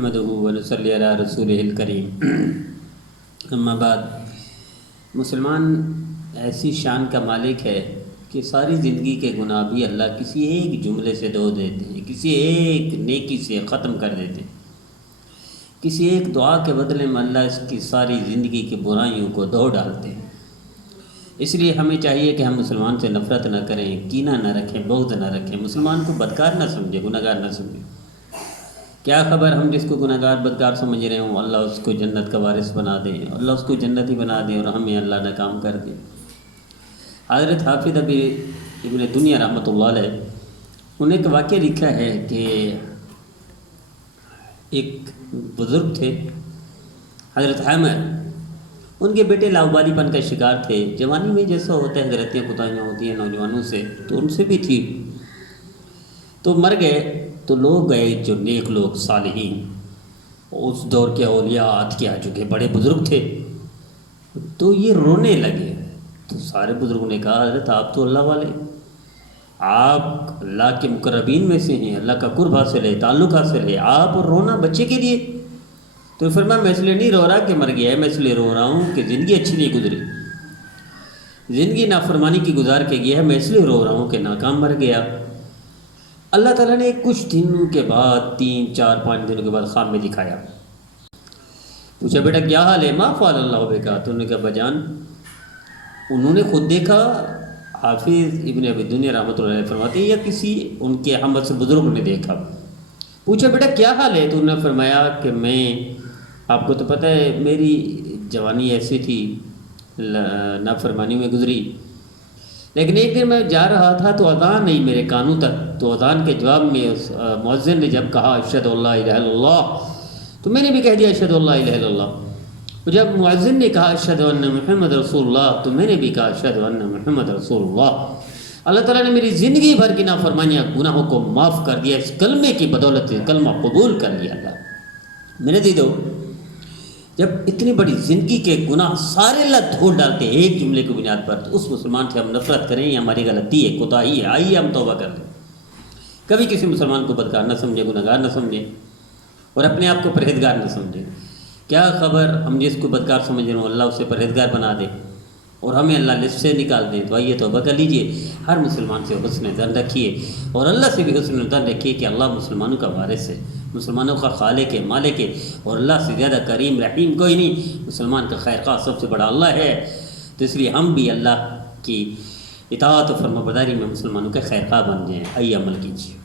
نحمده ونصلی علی رسولہ الکریم اما بعد، مسلمان ایسی شان کا مالک ہے کہ ساری زندگی کے گناہ بھی اللہ کسی ایک جملے سے دھو دیتے ہیں، کسی ایک نیکی سے ختم کر دیتے ہیں، کسی ایک دعا کے بدلے میں اللہ اس کی ساری زندگی کی برائیوں کو دھو ڈالتے ہیں۔ اس لیے ہمیں چاہیے کہ ہم مسلمان سے نفرت نہ کریں، کینہ نہ رکھیں، بغض نہ رکھیں، مسلمان کو بدکار نہ سمجھیں، گناہ گار نہ سمجھیں۔ کیا خبر ہم جس کو گناہ گار بدکار سمجھ رہے ہوں، اللہ اس کو جنت کا وارث بنا دے، اللہ اس کو جنتی بنا دے اور ہمیں اللہ ناکام کر دے۔ حضرت حافظ ابن دنیا رحمۃ اللہ علیہ انہیں ایک واقعہ لکھا ہے کہ ایک بزرگ تھے حضرت حامر، ان کے بیٹے لاؤبالی پن کا شکار تھے۔ جوانی میں جیسا ہوتا ہے غلطیاں کوتاہیاں ہوتی ہیں نوجوانوں سے، تو ان سے بھی تھی، تو مر گئے۔ تو لوگ گئے جو نیک لوگ صالحین، اس دور کے اولیاء عہد کے آ چکے بڑے بزرگ تھے، تو یہ رونے لگے۔ تو سارے بزرگوں نے کہا حضرت آپ تو اللہ والے، آپ اللہ کے مقربین میں سے ہیں، اللہ کا قرب حاصل ہے، تعلق حاصل ہے، آپ رونا بچے کے لیے؟ تو فرمایا میں اس لیے نہیں رو رہا کہ مر گیا ہے، میں اس لیے رو رہا ہوں کہ زندگی اچھی نہیں گزری، زندگی نافرمانی کی گزار کے گیا ہے، میں اس لیے رو رہا ہوں کہ ناکام مر گیا۔ اللہ تعالیٰ نے کچھ دنوں کے بعد 3 4 5 دنوں کے بعد خواب میں دکھایا، پوچھا بیٹا کیا حال ہے؟ ما فعل اللہ بک، تو انہوں نے کہا بجان انہوں نے خود دیکھا، حافظ ابن ابی دنیا رحمۃ اللہ علیہ فرماتے ہیں، یا کسی ان کے ہم سے بزرگ نے دیکھا۔ پوچھا بیٹا کیا حال ہے؟ تو انہوں نے فرمایا کہ میں، آپ کو تو پتہ ہے میری جوانی ایسی تھی، نافرمانی میں گزری، لیکن ایک دن میں جا رہا تھا تو اذان نہیں میرے کانوں تک، تو اذان کے جواب میں مؤذن نے جب کہا اشہد ان لا الہ الا اللہ، تو میں نے بھی کہہ دیا اشہد ان لا الہ الا اللہ۔ اور جب مؤذن نے کہا اشہد ان محمد رسول اللہ، تو میں نے بھی کہا اشہد ان محمد رسول اللہ۔ اللہ تعالیٰ نے میری زندگی بھر کی نافرمانیاں گناہوں کو معاف کر دیا، اس کلمے کی بدولت سے کلمہ قبول کر لیا اللہ۔ میرے دیدو، جب اتنی بڑی زندگی کے گناہ سارے اللہ دھو ڈالتے ہیں ایک جملے کی بنیاد پر، تو اس مسلمان سے ہم نفرت کریں، یہ ہماری غلطی ہے، کوتاہی ہے، آئیے ہم توبہ کر لیں۔ کبھی کسی مسلمان کو بدکار نہ سمجھیں، گناہ گار نہ سمجھیں، اور اپنے آپ کو پرہیزگار نہ سمجھیں۔ کیا خبر ہم جس کو بدکار سمجھ رہے ہوں اللہ اسے پرہیزگار بنا دے اور ہمیں اللہ لسٹ سے نکال دے۔ تو آئیے توبہ کر لیجئے، ہر مسلمان سے حسن ظن رکھیے، اور اللہ سے بھی حسن ظن رکھیے کہ اللہ مسلمانوں کا وارث ہے، مسلمانوں کا خالق ہے، مالک ہے، اور اللہ سے زیادہ کریم رحیم کوئی نہیں۔ مسلمان کا خیر خواہ سب سے بڑا اللہ ہے، تو اس لیے ہم بھی اللہ کی اطاعت و فرمانبرداری میں مسلمانوں کے خیر خواہ بن جائیں۔ آئیے عمل کیجیے۔